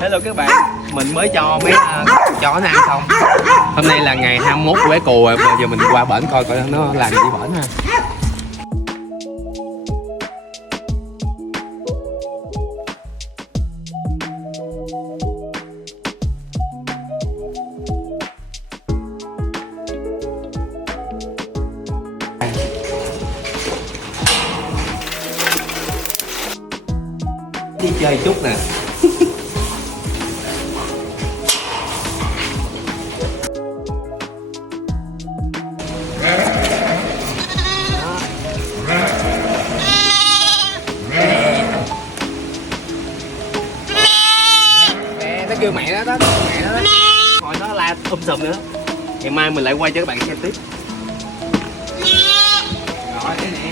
Hello các bạn, mình mới cho mấy chó nó ăn xong. Hôm nay là ngày 21 của bé cù rồi, bây giờ mình qua bển coi coi nó làm gì bển ha. Đi chơi chút nè. Nó kêu mẹ nó đó, mẹ nó đó. Hồi nó la sùm nữa. Ngày mai mình lại quay cho các bạn xem tiếp. Rồi cái này